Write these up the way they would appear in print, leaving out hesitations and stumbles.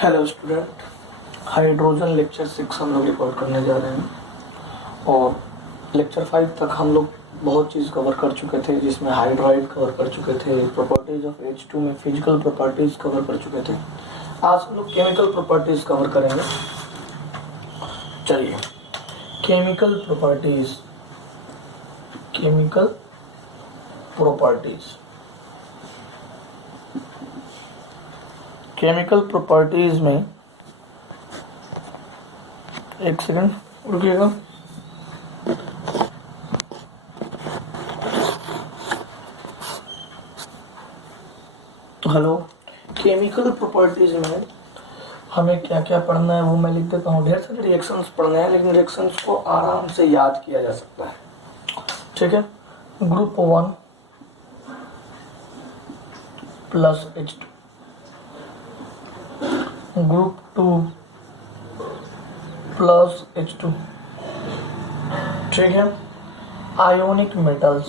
Hello student, hydrogen lecture 6 हम लोग record करने जा रहे हैं और लेक्चर 5 तक हम लोग बहुत चीज़ कवर कर चुके थे, जिसमें हाइड्राइड कवर कर चुके थे, प्रॉपर्टीज ऑफ H2 में फिजिकल प्रॉपर्टीज कवर कर चुके थे। आज हम लोग केमिकल प्रॉपर्टीज कवर करेंगे। चलिए, केमिकल प्रॉपर्टीज केमिकल प्रॉपर्टीज में एक सेकंड रुकिएगा। हेलो, केमिकल प्रॉपर्टीज में हमें क्या क्या पढ़ना है वो मैं लिख देता हूँ। ढेर सारे रिएक्शंस पढ़ने हैं, लेकिन रिएक्शंस को आराम से याद किया जा सकता है। ठीक है, group 1 plus H2, group 2 plus H2। ठीक है, आयोनिक मेटल्स,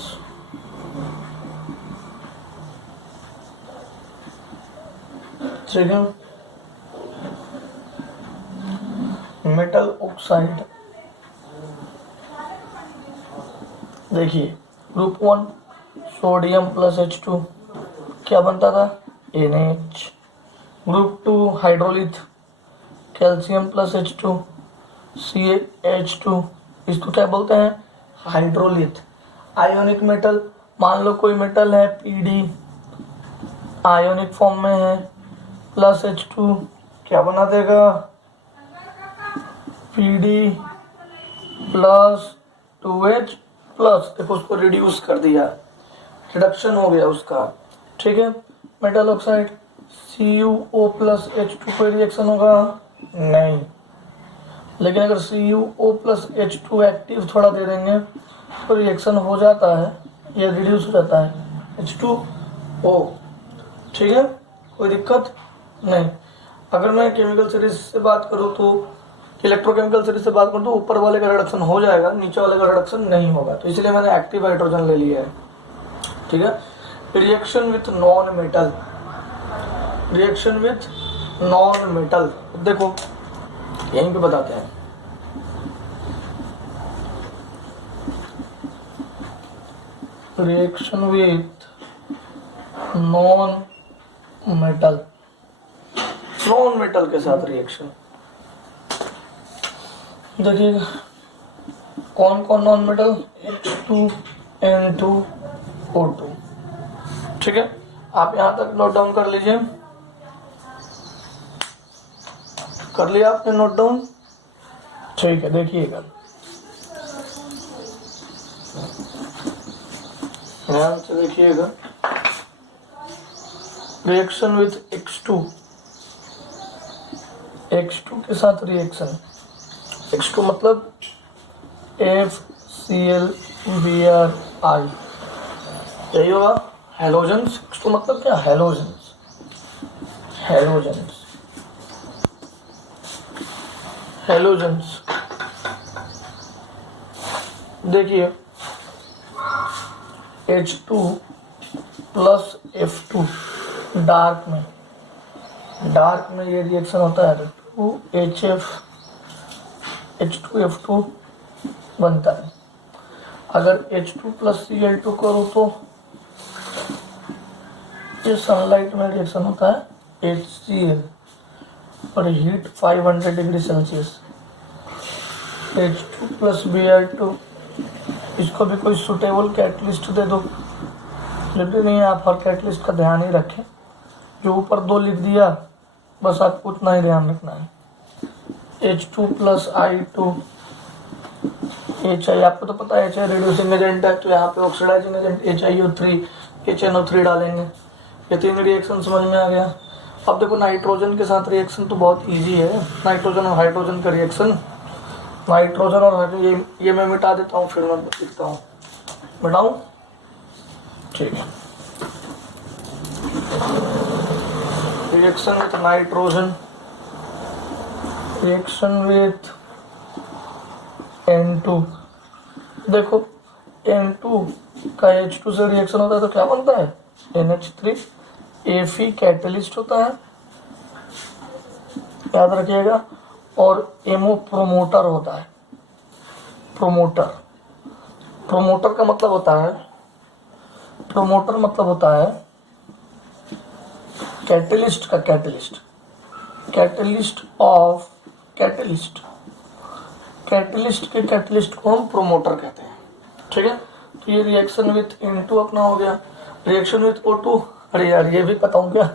ठीक है, मेटल ऑक्साइड। देखिए, ग्रुप 1 सोडियम प्लस H2 क्या बनता था? NH। Group 2 hydrolith, calcium plus H2 CH2, इसको क्या बोलते हैं? हाइड्रोलिथ। आयोनिक मेटल, मान लो कोई मेटल है PD, आयोनिक फॉर्म में है, प्लस H2 क्या बना देगा? PD प्लस 2H प्लस, देखो उसको रिड्यूस कर दिया, रिडक्शन हो गया उसका। ठीक है, metal oxide CuO plus H2 कोई रिएक्शन होगा? नहीं। लेकिन अगर CuO प्लस H2 एक्टिव थोड़ा दे देंगे तो रिएक्शन हो जाता है, या रिड्यूस हो जाता है H2O। ठीक है, कोई दिक्कत नहीं। अगर मैं केमिकल सीरीज से बात करूँ तो इलेक्ट्रोकेमिकल सीरीज से बात करूँ तो ऊपर वाले का रिडक्शन हो जाएगा, नीचे वाले का रिडक्शन नहीं होगा, तो इसलिए मैंने एक्टिव हाइड्रोजन ले लिया है। ठीक है, reaction with non metal, reaction with non metal, देखो यहीं पे बताते हैं। Reaction with non metal, non metal के साथ रिएक्शन, देखिएगा कौन कौन नॉन मेटल? H2N2O2। ठीक है, आप यहां तक नोट डाउन कर लीजिए। कर लिया आपने नोट डाउन? ठीक है, देखिएगा ध्यान से देखिएगा। रिएक्शन विथ X2 के साथ रिएक्शन, X2 मतलब FClBrI, यही होगा हेलोजेंस। X2 मतलब क्या? Halogens, halogens. देखिए, H2 प्लस F2 डार्क में ये रिएक्शन होता है, 2HF H2F2 बनता है। अगर H2 प्लस Cl2 करो तो ये सनलाइट में रिएक्शन होता है HCl और heat 500 degree Celsius. H2 plus Br2, इसको भी कोई सुटेबल कैटलिस्ट दे दो। जरूरी नहीं है आप हर कैटलिस्ट का ध्यान ही रखें, जो ऊपर 2 लिख दिया बस आपको उतना ही ध्यान रखना है। H2 प्लस I2 HI, आपको तो पता है HI रिड्यूसिंग एजेंट है, तो यहाँ पे ऑक्सीडाइजिंग एजेंट HiO3 HNO3 डालेंगे। ये 3 रिएक्शन समझ में आ गया। अब देखो नाइट्रोजन के साथ रिएक्शन तो बहुत इजी है, नाइट्रोजन और हाइड्रोजन का रिएक्शन। नाइट्रोजन और हाइड्रोजन, ये मैं मिटा देता हूँ, फिर मैं लिखता हूँ, मिटाऊँ? ठीक है, reaction with nitrogen, reaction with N2। देखो N2 का H2 से रिएक्शन होता है तो क्या बनता है? NH3। Fe कैटलिस्ट होता है, याद रखिएगा। और एमओ प्रोमोटर होता है। प्रोमोटर, प्रोमोटर का मतलब होता है, प्रोमोटर मतलब होता है कैटलिस्ट का catalyst, catalyst of catalyst, catalyst के कैटलिस्ट को हम प्रोमोटर कहते हैं। ठीक है, तो ये रिएक्शन विथ N2 अपना हो गया। रिएक्शन विथ O2, अरे यार ये भी पता हूँ क्या,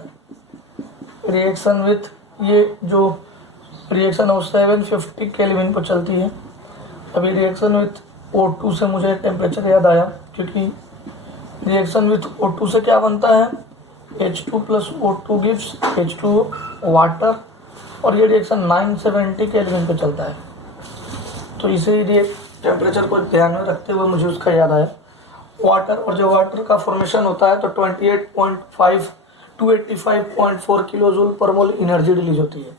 रिएक्शन विथ ये जो रिएक्शन है 750 केल्विन पर चलती है। अभी रिएक्शन विथ O2 से मुझे टेम्परेचर याद आया, क्योंकि रिएक्शन विथ O2 से क्या बनता है, H2 plus O2 gives H2 water, और ये रिएक्शन 970 केल्विन पे चलता है। तो इसीलिए टेम्परेचर को ध्यान में रखते हुए मुझे उसका याद आया वाटर। और जब वाटर का फॉर्मेशन होता है तो 28.5 285.4 किलो जूल पर मोल एनर्जी रिलीज होती है।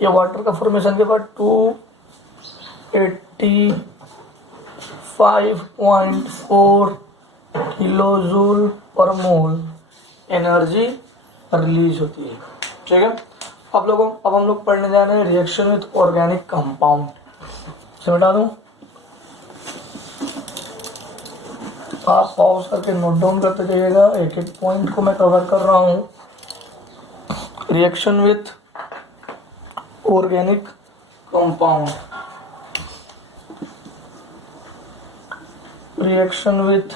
ये वाटर का फॉर्मेशन के बाद 285.4 किलो जूल पर मोल एनर्जी रिलीज होती है। ठीक है, अब हम लोग पढ़ने जा रहे हैं रिएक्शन विथ ऑर्गेनिक कंपाउंड। से बता दूं, आप पॉज करके नोट डाउन करते जाइएगा, एक एक पॉइंट को मैं कवर कर रहा हूँ। Reaction with organic compound, reaction with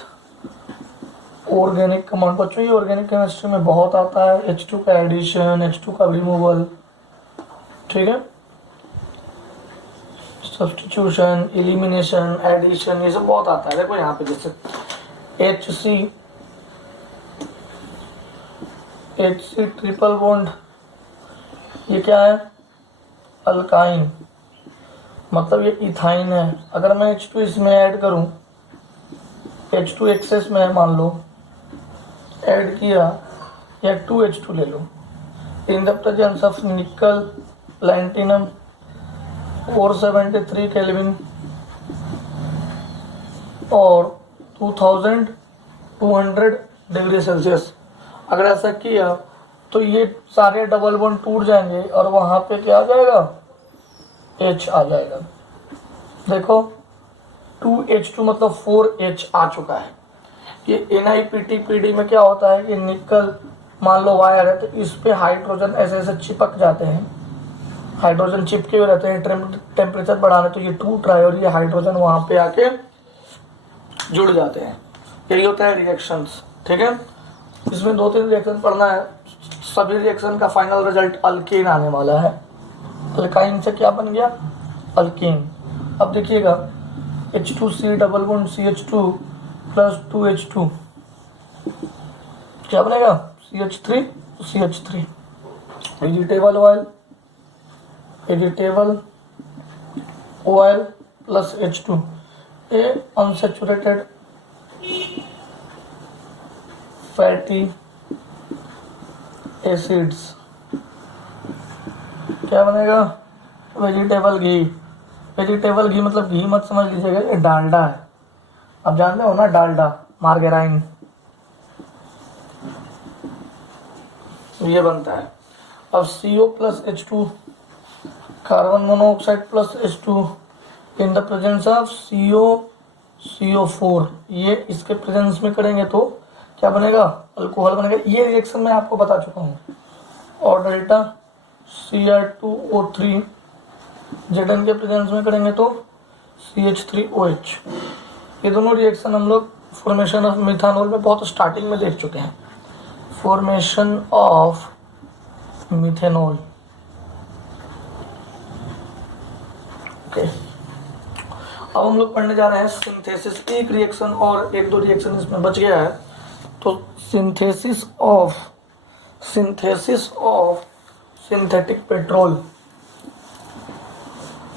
organic compound. बच्चों ये ऑर्गेनिक केमिस्ट्री में बहुत आता है, H2 का एडिशन, H2 का रिमूवल, ठीक है, सब्स्टिट्यूशन, एलिमिनेशन, एडिशन, ये सब बहुत आता है। देखो यहाँ पे जैसे HC ट्रिपल बॉन्ड, ये क्या है, अल्काइन, मतलब ये इथाइन है। अगर मैं H2 इसमें ऐड करूं, H2 एक्सेस में है मान लो, ऐड किया, या 2H2 ले लो, in the presence of nickel platinum 473 Kelvin और 2200 डिग्री सेल्सियस। अगर ऐसा किया तो ये सारे डबल बॉन्ड टूट जाएंगे और वहाँ पे क्या आ जाएगा, H आ जाएगा। देखो 2H2 मतलब 4H आ चुका है। ये NiPT/PD में क्या होता है कि निकल मान लो वायर है, तो इस पे हाइड्रोजन ऐसे ऐसे चिपक जाते हैं, हाइड्रोजन चिपके हुए रहते हैं टेम्परेचर बढ़ाने, तो ये टूट रहा है और ये हाइड्रोजन वहाँ पे आके जुड़ जाते हैं। यही होता है रिएक्शंस। ठीक है, इसमें 2-3 रिएक्शन पढ़ना है, सभी रिएक्शन का फाइनल रिजल्ट अल्कीन आने वाला है। अल्काइन से क्या बन गया, अल्कीन। अब देखिएगा H2C double bond CH2 plus 2H2 क्या बनेगा, CH3। Vegetable oil plus H2, ए अनसैचुरेटेड फैटी एसिड्स, क्या बनेगा, वेजिटेबल घी। वेजिटेबल घी मतलब घी मत समझ लीजिएगा, ये डालडा है, आप जानते हो ना, डालडा, मार्गेराइन, ये बनता है। अब CO plus H2, carbon monoxide plus H2 in the presence of CO4, ये इसके प्रेजेंस में करेंगे तो क्या बनेगा, अल्कोहल बनेगा। ये रिएक्शन मैं आपको बता चुका हूँ। और डेल्टा Cr2O3 Zn के प्रेजेंस में करेंगे तो CH3OH। ये दोनों रिएक्शन हम लोग फॉर्मेशन ऑफ मिथानॉल में बहुत स्टार्टिंग में देख चुके हैं। Formation of methanol, okay. अब हम लोग पढ़ने जा रहे हैं सिंथेसिस। एक रिएक्शन और 1-2 रिएक्शन इसमें बच गया है, तो सिंथेसिस ऑफ सिंथेटिक पेट्रोल।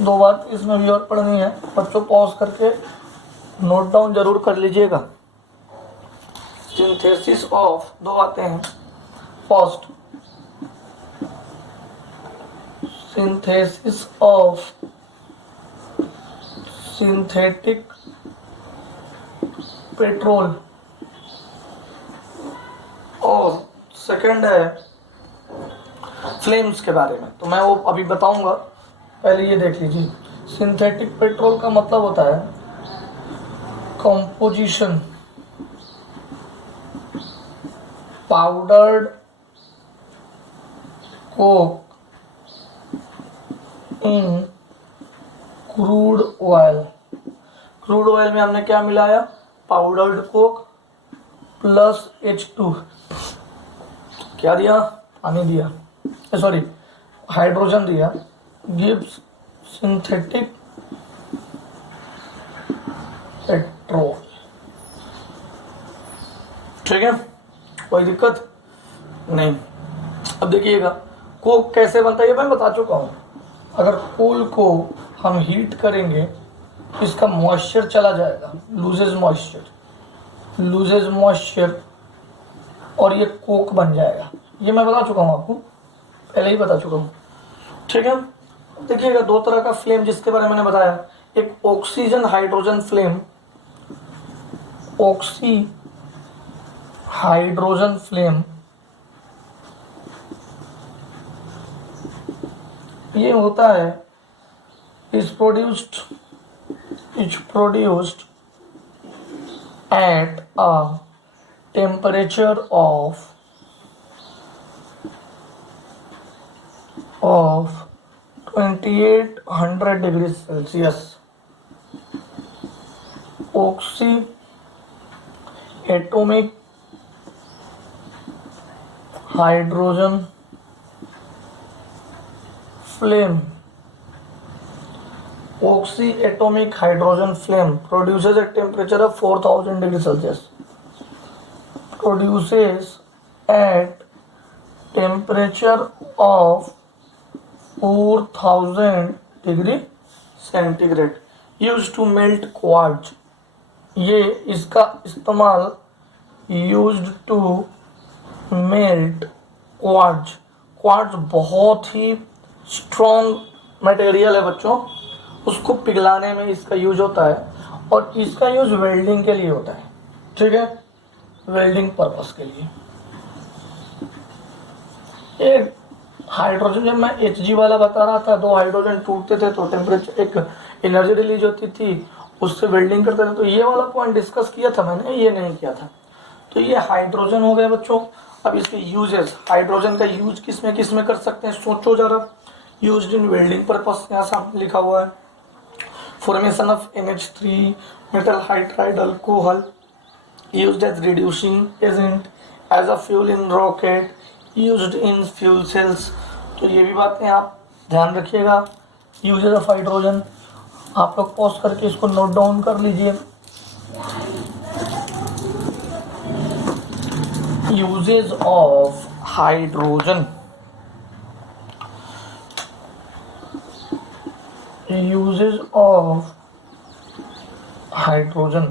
2 बात इसमें भी और पढ़नी है, बच्चों पॉज करके नोट डाउन जरूर कर लीजिएगा। सिंथेसिस ऑफ 2 बातें हैं, first synthesis of synthetic petrol, और सेकंड है फ्लेम्स के बारे में, तो मैं वो अभी बताऊंगा, पहले ये देख लीजिए। सिंथेटिक पेट्रोल का मतलब होता है कंपोजिशन पाउडर्ड कोक इन क्रूड ऑयल। क्रूड ऑयल में हमने क्या मिलाया? पाउडर्ड कोक प्लस H2, क्या दिया? पानी दिया, सॉरी हाइड्रोजन दिया, गिव्स सिंथेटिक पेट्रोल। ठीक है, कोई दिक्कत नहीं। अब देखिएगा कोक कैसे बनता है ये मैं बता चुका हूँ। अगर कोल को हम हीट करेंगे तो इसका मॉइस्चर चला जाएगा, लूजेज मॉइस्चर, और ये कोक बन जाएगा। ये मैं बता चुका हूँ आपको, पहले ही बता चुका हूँ। ठीक है, देखिएगा दो तरह का फ्लेम जिसके बारे में मैंने बताया, एक oxygen hydrogen flame, oxy hydrogen flame, ये होता है is produced at a temperature of 2800 degrees Celsius. Oxy atomic hydrogen flame, oxy atomic hydrogen flame produces at temperature of 4000 degrees Celsius. Produces at temperature of 4000 degree centigrade. Used to melt quartz. ये इसका इस्तेमाल used to melt quartz. Quartz बहुत ही strong material है बच्चों, उसको पिघलाने में इसका use होता है, और इसका यूज वेल्डिंग के लिए होता है। ठीक है, वेल्डिंग पर्पस के लिए। एक हाइड्रोजन, जब मैं Hg वाला बता रहा था, दो हाइड्रोजन टूटते थे तो टेम्परेचर, एक एनर्जी रिलीज होती थी, उससे वेल्डिंग करते थे। तो ये वाला पॉइंट डिस्कस किया था मैंने, ये नहीं किया था। तो ये हाइड्रोजन हो गए बच्चों। अब इसके यूजेस, हाइड्रोजन का यूज किस में कर सकते हैं, सोचो जरा। यूज्ड इन वेल्डिंग पर्पस, यहाँ सामने लिखा हुआ है। Formation of NH3 metal hydride alcohol, used as reducing agent, as a fuel in rocket, used in fuel cells. तो ये भी बातें आप ध्यान रखिएगा। यूजेस ऑफ हाइड्रोजन, आप लोग पॉज करके इसको नोट डाउन कर लीजिए। Uses of hydrogen, uses of hydrogen.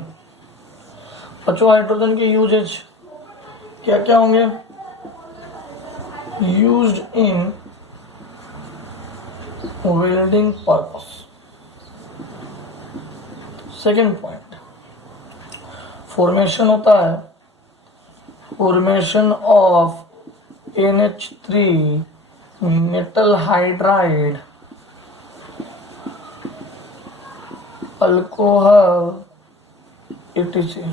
बच्चों हाइड्रोजन के यूजेज क्या क्या होंगे? Used in welding purpose. Second point, formation होता है, formation of NH3 metal hydride alcohol etc.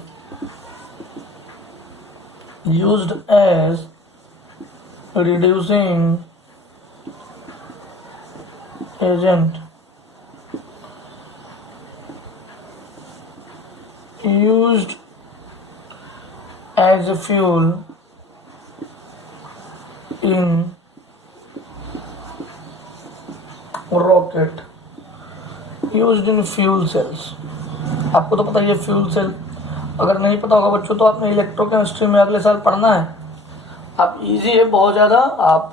used as reducing agent, used as a fuel in rocket, used in fuel cells। आपको तो पता ही है फ्यूल सेल, अगर नहीं पता होगा बच्चों तो आपने इलेक्ट्रोकेमिस्ट्री में अगले साल पढ़ना है। आप इजी है बहुत ज़्यादा, आप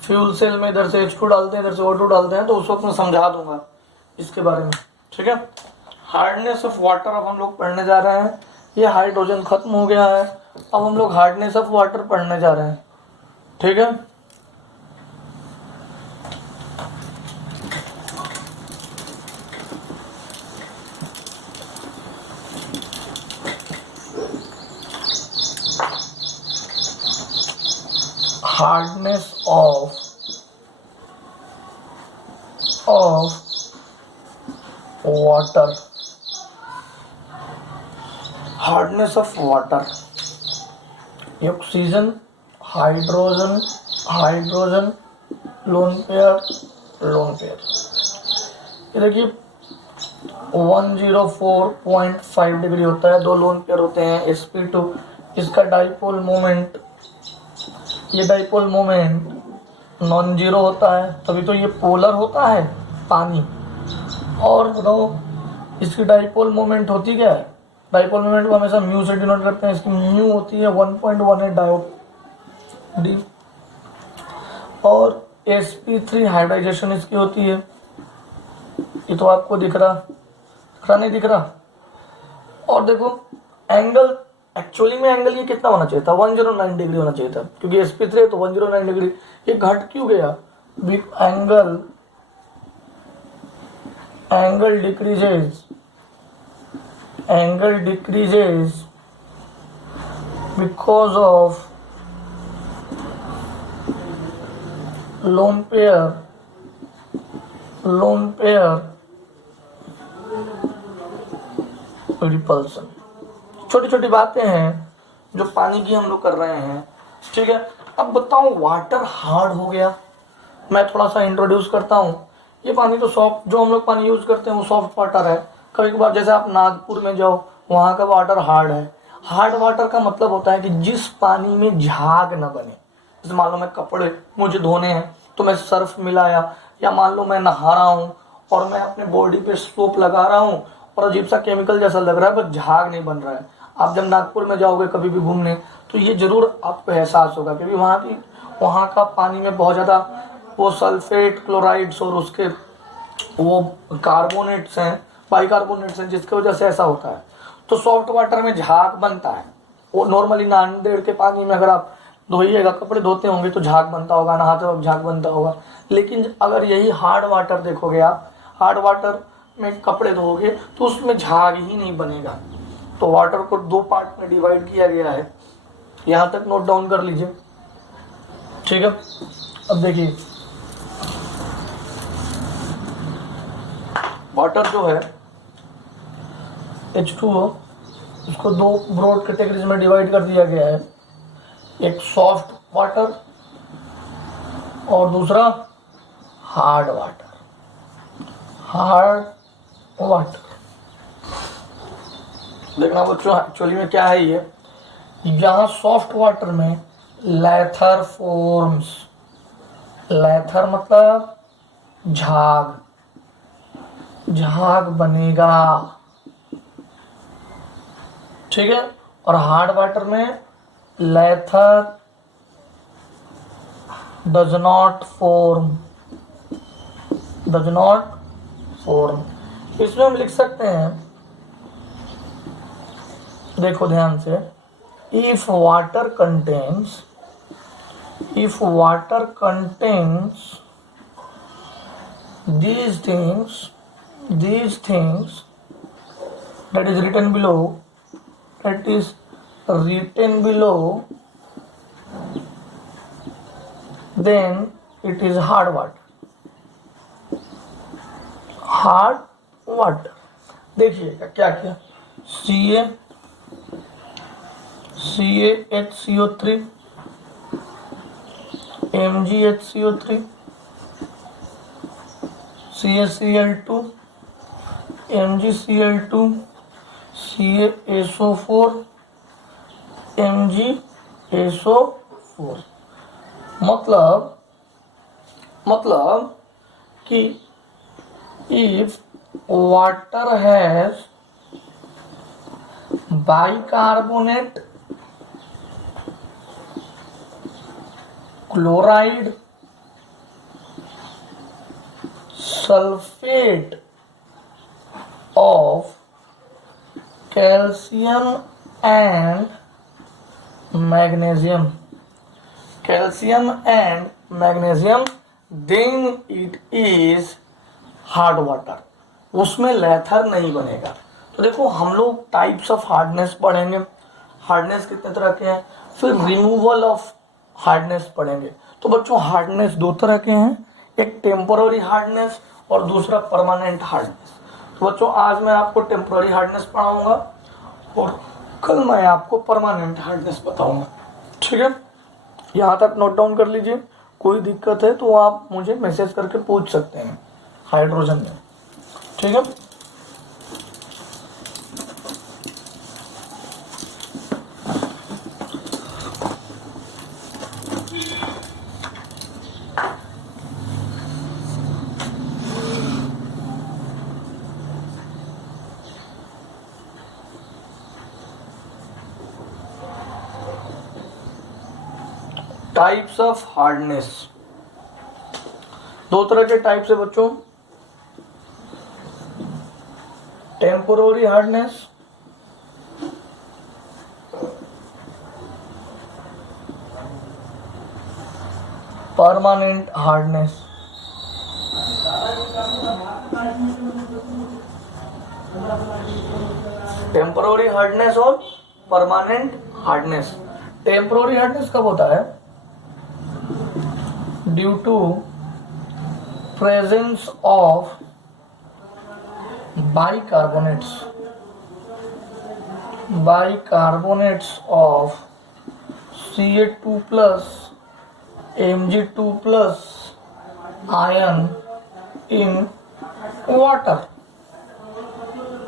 फ्यूल सेल में इधर से H2 डालते हैं, इधर से O2 डालते हैं, तो उस वक्त मैं समझा दूंगा इसके बारे में। ठीक है, हार्डनेस ऑफ वाटर अब हम लोग पढ़ने जा रहे हैं। ये हाइड्रोजन खत्म हो गया है, अब हम लोग हार्डनेस ऑफ वाटर पढ़ने जा रहे हैं। ठीक है, hardness of of water, hardness of water, oxygen, hydrogen, hydrogen, lone pair, lone pair. ये देखिए 104.5 डिग्री होता है, दो लोन पेयर होते हैं sp2। इसका डाइपोल मोमेंट, ये डाइपोल मोमेंट नॉन जीरो होता है, तभी तो ये पोलर होता है पानी। और बताओ इसकी डाइपोल मोमेंट होती क्या है? डाइपोल मोमेंट को हमेशा म्यू से डिनोट करते हैं, इसकी म्यू होती है 1.18 डायोड डी। और sp3 हाइब्रिडाइजेशन इसकी होती है, ये तो आपको दिख रहा नहीं दिख रहा। और देखो एंगल, एक्चुअली में एंगल ये कितना होना चाहिए था? 109 डिग्री होना चाहिए था, क्योंकि sp3 है तो 109 डिग्री। ये घट क्यों गया? Angle decreases because of lone pair repulsion. छोटी छोटी बातें हैं जो पानी की हम लोग कर रहे हैं, ठीक है। अब बताओ वाटर हार्ड हो गया, मैं थोड़ा सा इंट्रोड्यूस करता हूँ। ये पानी तो सॉफ्ट, जो हम लोग पानी यूज करते हैं वो सॉफ्ट वाटर है। कभी कभार जैसे आप नागपुर में जाओ, वहाँ का वाटर हार्ड है। हार्ड वाटर का मतलब होता है कि जिस पानी में झाग न बने। जैसे मान लो मैं कपड़े मुझे धोने हैं तो मैं सर्फ मिलाया, या मान लो मैं नहा रहा हूँ और मैं अपने बॉडी पे सोप लगा रहा हूँ और अजीब सा केमिकल जैसा लग रहा है, बस झाग नहीं बन रहा है। आप जब नागपुर में जाओगे कभी भी घूमने तो ये जरूर आपको एहसास होगा, क्योंकि वहाँ का पानी में बहुत ज़्यादा वो सल्फेट, क्लोराइड्स और उसके वो कार्बोनेट्स हैं, बाइकार्बोनेट्स हैं, जिसकी वजह से ऐसा होता है। तो सॉफ्ट वाटर में झाग बनता है। वो नॉर्मली नांदेड़ के पानी में अगर आप धोइएगा, कपड़े धोते होंगे तो झाग बनता होगा, नहाते वक्त झाग बनता होगा। लेकिन अगर यही हार्ड वाटर देखोगे आप, हार्ड वाटर में कपड़े धोओगे तो उसमें झाग ही नहीं बनेगा। तो वाटर को दो पार्ट में डिवाइड किया गया है, यहाँ तक नोट डाउन कर लीजिए, ठीक है। अब देखिए वाटर जो है H2O, इसको दो ब्रॉड कैटेगरीज में डिवाइड कर दिया गया है। एक सॉफ्ट वाटर और दूसरा हार्ड वाटर। देखना बच्चों एक्चुअली में क्या है ये, यहाँ सॉफ्ट वाटर में लैथर फॉर्म्स, लैथर मतलब झाग बनेगा, ठीक है। और हार्ड वाटर में लैथर डज नॉट फॉर्म। इसमें हम लिख सकते हैं, देखो ध्यान से, if water contains these things that is written below, then it is hard water। देखिएगा क्या किया, CaHCO3, MgHCO3, CaCl2, MgCl2, CaSO4, MgSO4। मतलब कि if water has bicarbonate, chloride, sulfate of calcium and magnesium, then it is hard water, उसमें लैथर नहीं बनेगा। तो देखो हम लोग टाइप्स ऑफ हार्डनेस पढ़ेंगे, हार्डनेस कितने तरह के हैं, फिर रिमूवल ऑफ हार्डनेस पढ़ेंगे। तो बच्चों हार्डनेस दो तरह के हैं, एक टेम्पोररी हार्डनेस और दूसरा परमानेंट हार्डनेस। तो बच्चों आज मैं आपको टेम्पररी हार्डनेस पढ़ाऊंगा और कल मैं आपको परमानेंट हार्डनेस बताऊंगा। ठीक है, यहाँ तक नोट डाउन कर लीजिए। कोई दिक्कत है तो आप मुझे मैसेज करके पूछ सकते हैं हाइड्रोजन में। ठीक है, टाइप्स ऑफ हार्डनेस। दो तरह के टाइप्स है बच्चों, temporary hardness permanent hardness. Temporary hardness और परमानेंट हार्डनेस। टेम्पोररी हार्डनेस कब होता है? Due to presence of bicarbonates of Ca2 plus Mg2 plus ion in water।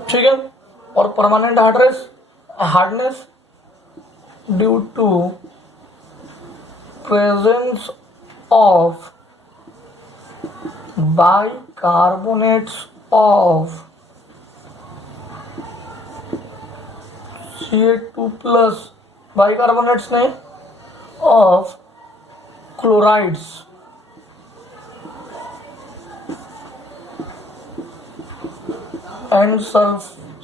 ठीक है, और permanent hardness due to presence of bicarbonates of Ca2 plus bicarbonates नहीं of chlorides and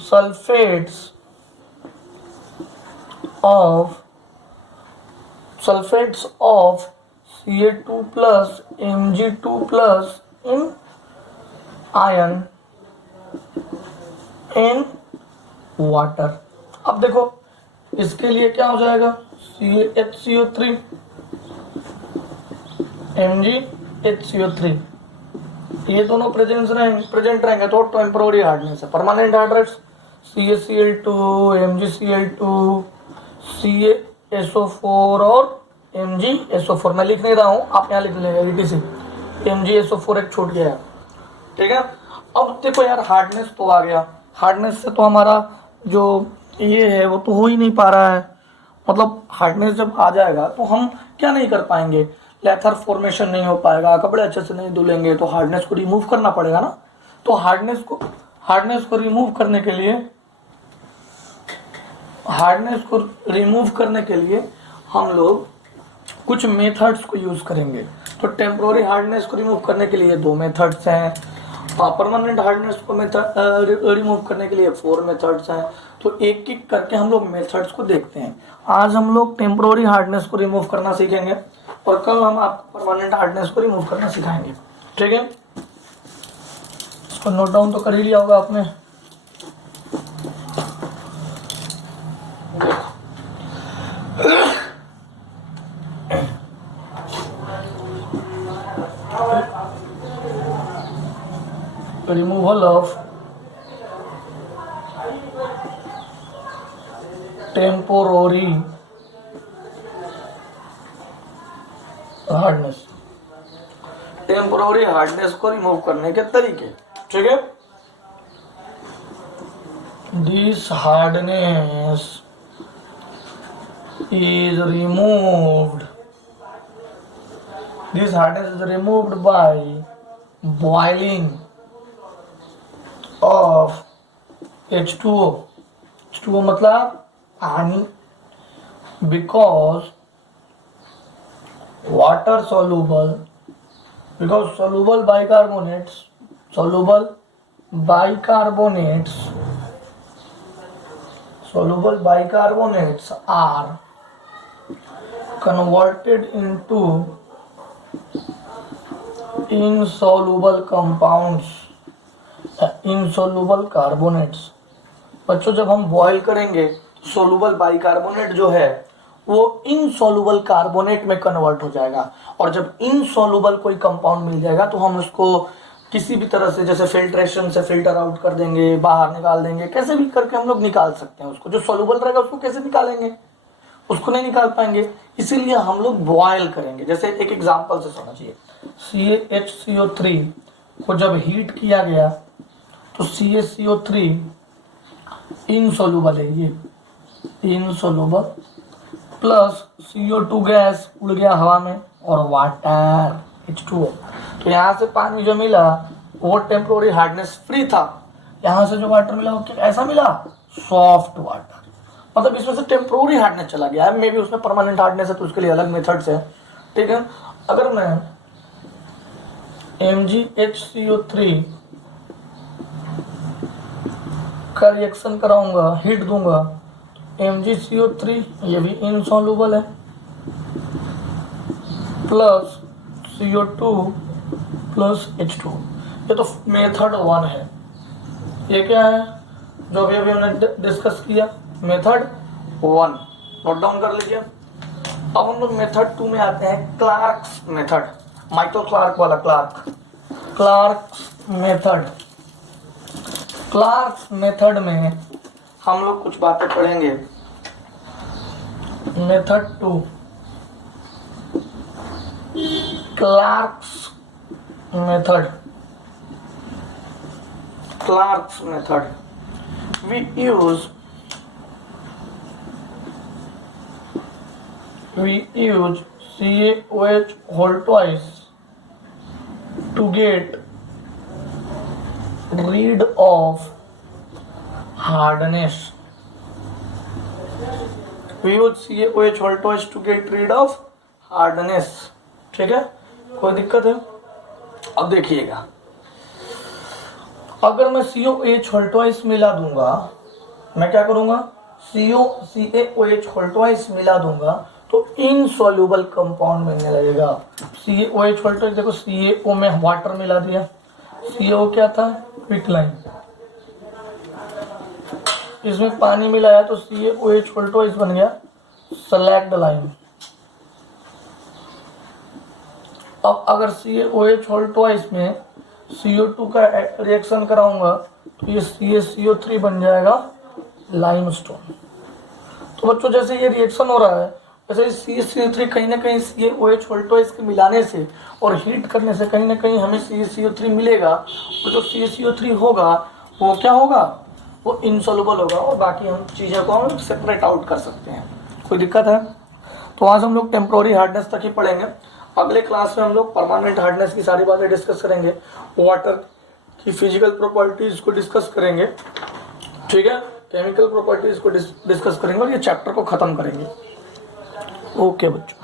sulfates of Ca2 plus Mg2 plus in ion in water। अब देखो इसके लिए क्या हो जाएगा, HCO3 MgHCO3 ये दोनों प्रेजेंट रहेंगे तो टेम्पोररी हार्डनेस है। Permanent hardness CaCl2 MgCl2 CaSO4 और MgSO4। मैं लिख नहीं रहा हूँ, आप यहाँ लिख लेंगे ETC। MgSO4 एक छूट गया है। ठीक है, अब देखो यार हार्डनेस तो आ गया, हार्डनेस से तो हमारा जो ये है वो तो हो ही नहीं पा रहा है। मतलब हार्डनेस जब आ जाएगा तो हम क्या नहीं कर पाएंगे, लेथर फॉर्मेशन नहीं हो पाएगा, कपड़े अच्छे से नहीं धुलेंगे, तो हार्डनेस को रिमूव करना पड़ेगा ना। तो हार्डनेस को रिमूव करने के लिए हम लोग कुछ मेथड्स को यूज करेंगे। तो टेम्पोररी हार्डनेस को रिमूव करने के लिए 2 मेथड्स हैं, परमानेंट हार्डनेस को रिमूव करने के लिए 4 मेथड्स हैं। तो एक एक करके हम लोग मेथड्स को देखते हैं। आज हम लोग टेम्पोररी हार्डनेस को रिमूव करना सीखेंगे और कल हम आपको परमानेंट हार्डनेस को रिमूव करना सिखाएंगे। ठीक है, इसको नोट डाउन तो कर ही लिया होगा आपने। Removal of temporary hardness, temporary hardness को रिमूव करने के तरीके। ठीक है, this hardness is removed by boiling of H2O। H2O मतलब पानी, because soluble bicarbonates are converted into insoluble compounds, insoluble carbonates। बच्चों जब हम बॉयल करेंगे सोलूबल बाइकार्बोनेट जो है वो इनसोलूबल कार्बोनेट में कन्वर्ट हो जाएगा, और जब इनसोलूबल कोई कंपाउंड मिल जाएगा तो हम उसको किसी भी तरह से, जैसे फिल्ट्रेशन से फिल्टर आउट कर देंगे, बाहर निकाल देंगे, कैसे भी करके हम लोग निकाल सकते हैं उसको। जो सॉल्युबल रहेगा उसको कैसे निकालेंगे, उसको नहीं निकाल पाएंगे, इसीलिए हम लोग बॉयल करेंगे। जैसे एक एग्जांपल से समझिए, CaHCO3 को जब हीट किया गया तो CaCO3 इनसॉल्युबल है, ये इनसॉल्युबल, प्लस CO2 गैस उड़ गया हवा में, और वाटर H2O। तो यहाँ से पानी जो मिला वो टेम्पोररी हार्डनेस फ्री था, यहाँ से जो वाटर मिला वो ऐसा मिला, सॉफ्ट वाटर। मतलब इसमें से टेम्पोररी हार्डनेस चला गया है, मे बी उसमें परमानेंट हार्डनेस है तो उसके लिए अलग मेथड्स है, ठीक है। अगर मैं MgHCO3 का रिएक्शन कराऊंगा, हीट दूंगा, MgCO3 ये भी इनसॉल्युबल है, प्लस CO2 प्लस H2। ये तो मेथड 1 है। ये क्या है जो अभी हमने डिस्कस किया, मेथड 1 नोट डाउन कर लीजिए। अब हम लोग मेथड 2 में आते हैं, क्लार्क्स मेथड, माइकल क्लार्क वाला क्लार्क्स मेथड। क्लार्क्स मेथड में हम लोग कुछ बातें पढ़ेंगे। Method 2, Clark's method. Clark's method, we use CaOH whole twice to get rid of hardness. We use CaOH whole twice to get rid of hardness, ठीक है, कोई दिक्कत है। अब देखिएगा, अगर मैं CaOH whole twice मिला दूंगा, मैं क्या करूंगा, CaOH whole twice मिला दूंगा तो इनसॉल्युबल कंपाउंड मिलने लगेगा। CaOH whole twice, देखो CaO में वाटर मिला दिया, CaO क्या था, क्विकलाइन, इसमें पानी मिलाया तो CaOH whole twice बन गया स्लैक्ड लाइम। अब अगर CaOH whole twice में CO2 का रिएक्शन कराऊंगा तो ये CaCO3 बन जाएगा लाइमस्टोन। तो बच्चों जैसे ये रिएक्शन हो रहा है, वैसे CaCO3 कहीं ना कहीं CaOH whole twice के मिलाने से और हीट करने से कहीं ना कहीं हमें CaCO3 मिलेगा, और जो CaCO3 होगा वो क्या होगा, वो इनसॉल्युबल होगा, और बाकी हम चीज़ों को हम सेपरेट आउट कर सकते हैं। कोई दिक्कत है? तो आज हम लोग टेम्पोररी हार्डनेस तक ही पढ़ेंगे। अगले क्लास में हम लोग परमानेंट हार्डनेस की सारी बातें डिस्कस करेंगे, वाटर की फिजिकल प्रॉपर्टीज को डिस्कस करेंगे, ठीक है, केमिकल प्रॉपर्टीज को डिस्कस करेंगे, और ये चैप्टर को खत्म करेंगे। ओके बच्चों।